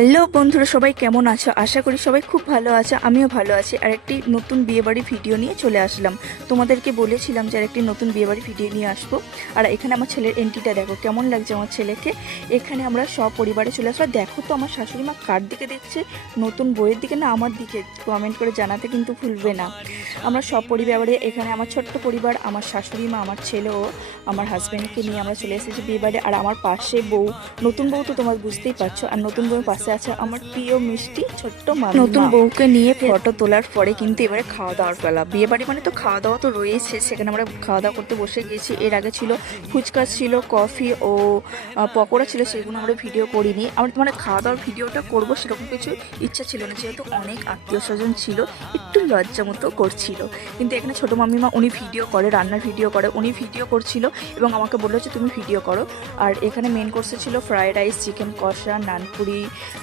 Hello বন্ধুরা, সবাই কেমন আছো? আশা করি সবাই খুব ভালো আছে, আমিও ভালো আছি। আর একটি নতুন বিয়েবাড়ি ভিডিও নিয়ে চলে আসলাম। তোমাদেরকে বলেছিলাম যে আর একটি নতুন বিয়েবাড়ি ভিডিও নিয়ে আসবো। আর এখানে আমার ছেলের এন্ট্রিটা দেখো, কেমন লাগছে আমার ছেলেকে। এখানে আমরা সব পরিবারে চলে আসলাম। দেখো তো আমার শাশুড়ি মা কার দিকে দেখছে, নতুন বইয়ের দিকে না আমার দিকে? কমেন্ট করে জানাতে কিন্তু ভুলবে না। আমরা সব পরিবারে, এখানে আমার ছোট্ট পরিবার, আমার শাশুড়ি মা, আমার ছেলে ও আমার হাজব্যান্ডকে নিয়ে আমরা চলে এসেছি বিয়েবাড়ি। আর আমার পাশে বউ, নতুন বউ তো তোমরা বুঝতেই পারছো। আর নতুন বউয়ের পাশে আছে আমার প্রিয় মিষ্টি ছোট্ট মামি। নতুন বউকে নিয়ে ফটো তোলার পরে কিন্তু এবারে খাওয়া দাওয়ার পালা। বিয়ে বাড়ি মানে তো খাওয়া দাওয়া তো রয়েছে, সেখানে আমরা খাওয়া দাওয়া করতে বসে গিয়েছি। এর আগে ছিল ফুচকা, ছিল কফি ও পকোড়া ছিল, সেগুলো আমরা ভিডিও করিনি। আমার মানে খাওয়া দাওয়ার ভিডিওটা করবো সেরকম কিছু ইচ্ছা ছিল না, যেহেতু অনেক আত্মীয় স্বজন ছিল, একটু লজ্জা মতো করছিল। কিন্তু এখানে ছোটো মামিমা উনি ভিডিও করে, রান্নার ভিডিও করে, উনি ভিডিও করছিল এবং আমাকে বললো যে তুমি ভিডিও করো। আর এখানে মেন কোর্সে ছিল ফ্রায়েড রাইস, চিকেন কষা, নানপুরি,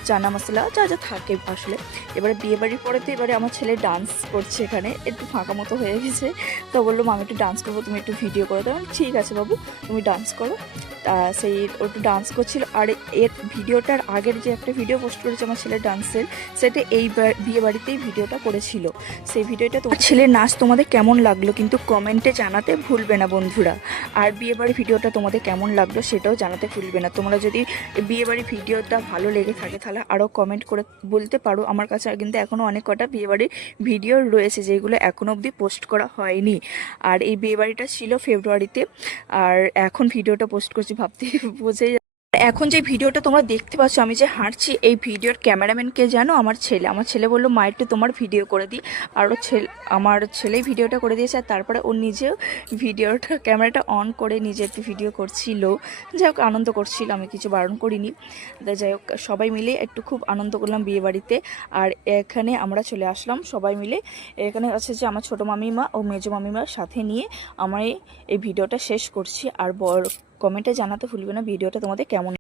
চানা মশলা, যা যা থাকে আসলে। এবারে বিয়েবাড়ির পরে তো এবারে আমার ছেলে ডান্স করছে, এখানে একটু ফাঁকা মতো হয়ে গেছে। তো বললো আমি একটু ডান্স করবো, তুমি একটু ভিডিও করো। তো ঠিক আছে বাবু, তুমি ডান্স করো। সেই ও একটু ডান্স করছিল। আর এর ভিডিওটার আগের যে একটা ভিডিও পোস্ট করেছে আমার ছেলের ডান্সের, সেটা এই বিয়ে বাড়িতেই ভিডিওটা করেছিল। সেই ভিডিওটা তোমার ছেলের নাচ তোমাদের কেমন লাগলো কিন্তু কমেন্টে জানাতে ভুলবে না বন্ধুরা। আর বিয়েবাড়ির ভিডিওটা তোমাদের কেমন লাগলো সেটাও জানাতে ভুলবে না। তোমরা যদি বিয়েবাড়ির ভিডিওটা ভালো লেগে থাকে তাহলে আরও কমেন্ট করে বলতে পারো। আমার কাছে কিন্তু এখনও অনেক কটা বিয়েবাড়ির ভিডিও রয়েছে যেগুলো এখনও অবধি পোস্ট করা হয়নি। আর এই বিয়েবাড়িটা ছিল ফেব্রুয়ারিতে, আর এখন ভিডিওটা পোস্ট করছি ভাবতে বোঝাই। এখন যে ভিডিওটা তোমরা দেখতে পাচ্ছ, আমি যে হাঁটছি, এই ভিডিওর ক্যামেরাম্যানকে জানো? আমার ছেলে। আমার ছেলে বললো মা একটু তোমার ভিডিও করে দিই। আর আমার ছেলেই ভিডিওটা করে দিয়েছে। আর তারপরে ও নিজেও ভিডিওটা ক্যামেরাটা অন করে নিজে একটু ভিডিও করছিল। যাই হোক, আনন্দ করছিল, আমি কিছু বারণ করিনি। যাই হোক, সবাই মিলে একটু খুব আনন্দ করলাম বিয়েবাড়িতে। আর এখানে আমরা চলে আসলাম সবাই মিলে। এখানে আছে যে আমার ছোটো মামিমা ও মেজো মামিমার সাথে নিয়ে আমার এই ভিডিওটা শেষ করছি। আর কমেন্টে জানাতে ভুলবে না ভিডিওটা তোমাদের কেমন